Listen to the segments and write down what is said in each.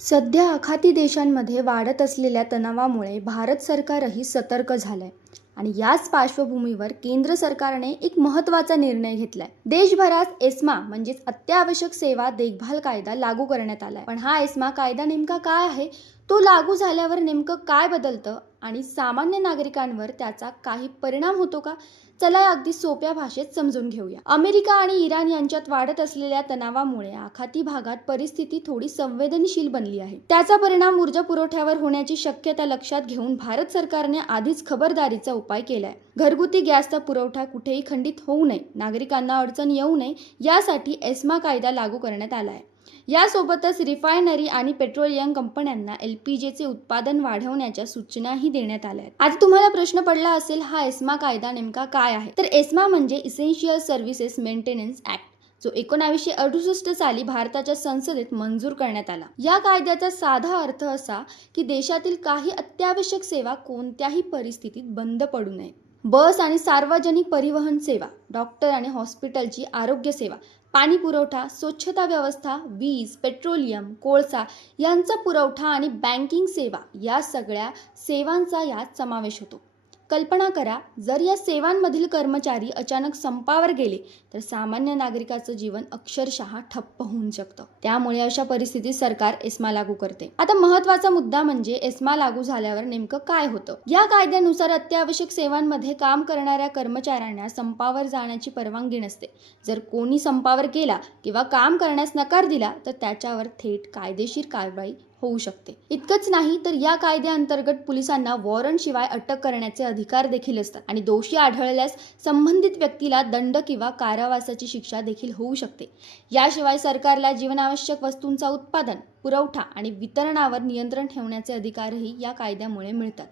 सध्या आखाती देशांमध्ये वाढत असलेल्या तणावामुळे भारत सरकारही सतर्क झालंय आणि याच पार्श्वभूमीवर केंद्र सरकारने एक महत्त्वाचा निर्णय घेतलाय। देशभरात एस्मा म्हणजेच अत्यावश्यक सेवा देखभाल कायदा लागू करण्यात आलाय। पण हा एस्मा कायदा नेमका काय आहे, तो लागू झाल्यावर नेमकं काय बदलतं आणि सामान्य नागरिकांवर त्याचा काही परिणाम होतो का? चला अगदी सोप्या भाषेत समजून घेऊया। अमेरिका आणि इराण यांच्यात वाढत असलेल्या तणावामुळे आखाती भागात परिस्थिती थोडी संवेदनशील बनली आहे। त्याचा परिणाम ऊर्जा पुरवठ्यावर होण्याची शक्यता लक्षात घेऊन भारत सरकारने आधीच खबरदारीचा उपाय केलाय। घरगुती गॅसचा पुरवठा कुठेही खंडित होऊ नये, नागरिकांना अडचण येऊ नये यासाठी एस्मा कायदा लागू करण्यात आलाय। यासोबतच रिफायनरी आणि पेट्रोलियम कंपन्यांना एलपीजीचे उत्पादन वाढवण्याच्या सूचनाही देण्यात आल्या आहेत। आता तुम्हाला प्रश्न पडला असेल, हा एस्मा कायदा नेमका काय आहे? तर एस्मा म्हणजे इसेन्शियल सर्व्हिसेस मेंटेनन्स ऍक्ट, जो 1968 साली भारताच्या संसदेत मंजूर करण्यात आला। या कायद्याचा साधा अर्थ असा की देशातील काही अत्यावश्यक सेवा कोणत्याही परिस्थितीत बंद पडू नये। बस आणि सार्वजनिक परिवहन सेवा, डॉक्टर आणि हॉस्पिटलची आरोग्य सेवा, पाणी पुरवठा, स्वच्छता व्यवस्था, वीज, पेट्रोलियम, कोळसा यांचा पुरवठा आणि बँकिंग सेवा या सगळ्या सेवांचा यात समावेश होतो। कल्पना करा, जर या सेवांमधील कर्मचारी अचानक संपावर गेले तर सामान्य नागरिकाचं जीवन अक्षरशः ठप्प होऊन शकतं। त्यामुळे अशा परिस्थितीत सरकार एस्मा लागू करते। आता महत्त्वाचा मुद्दा म्हणजे एस्मा लागू झाल्यावर नेमकं काय होतं। या कायद्यानुसार अत्यावश्यक सेवांमध्ये काम करणाऱ्या कर्मचाऱ्यांना संपावर जाण्याची परवानगी नसते। जर कोणी संपावर गेला किंवा काम करण्यास नकार दिला तर त्याच्यावर थेट कायदेशीर कारवाई होऊ शकते। इतकंच नाही तर या कायद्याअंतर्गत पोलिसांना वॉरंट शिवाय अटक करण्याचे अधिकार देखील असतात आणि दोषी आढळल्यास संबंधित व्यक्तीला दंड किंवा कारावासाची शिक्षा देखील होऊ शकते। याशिवाय सरकारला जीवनावश्यक वस्तूंचा उत्पादन, पुरवठा आणि वितरणावर नियंत्रण ठेवण्याचे अधिकारही या कायद्यामुळे मिळतात।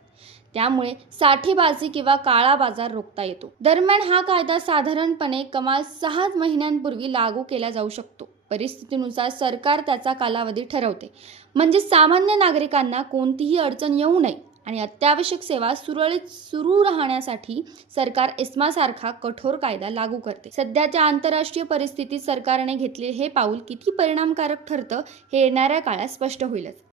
त्यामुळे साठेबाजी किंवा काळा बाजार रोखता येतो। दरम्यान हा कायदा साधारणपणे कमाल 6 महिन्यांपूर्वी लागू केला जाऊ शकतो। परिस्थितीनुसार सरकार त्याचा कालावधी ठरवते, म्हणजे सामान्य नागरिकांना कोणतीही अडचण येऊ नये आणि अत्यावश्यक सेवा सुरळीत सुरू राहण्यासाठी सरकार एस्मा सारखा कठोर कायदा लागू करते। सध्याच्या आंतरराष्ट्रीय परिस्थितीत सरकारने घेतलेले हे पाऊल किती परिणामकारक ठरतं हे येणाऱ्या काळात स्पष्ट होईलच।